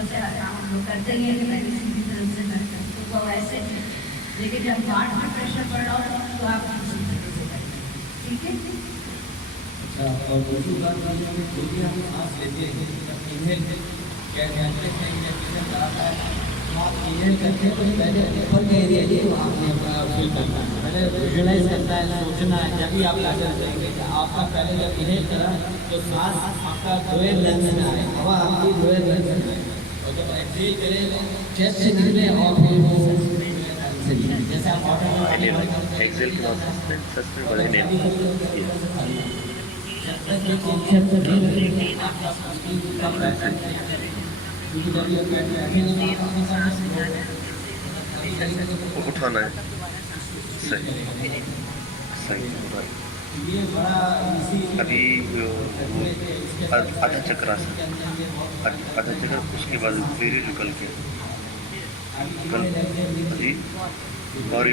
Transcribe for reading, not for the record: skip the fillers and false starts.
तरफ से काम हम लोग करते ही हैं कि मेडिसिन की तरफ से करते हैं तो वो वैसे है, लेकिन जब हार्ट में प्रेशर बढ़ रहा हो तो आप दूसरी तरह से करते हैं, ठीक है। अच्छा, और दूसरी बात ये है कि जो भी हम सांस लेते हैं इन्हेल क्या कहते हैं कि ऑक्सीजन लगाता है तो आप इन्हेल करते हैं तो पहले ऊपर का एरिया जो आपने अपना फील करना है, पहले विजुअलाइज करना है, सोचना है। जब भी आप लाकर जाएंगे कि आपका पहले जब इन्हेल करा तो सांस आपका लोअर लंग्स में आए, हवा आपकी लोअर लंग्स में आए, और जब एक्सहेल करें चेस्ट से निकले और फिर वो जैसे आप वाटर एक्सेल के बाद सस्पेंड बढ़ेगा। उठाना है, सही सही। अभी आधा चक्र आधा चक्र, उसके बाद फिर निकल के अभी और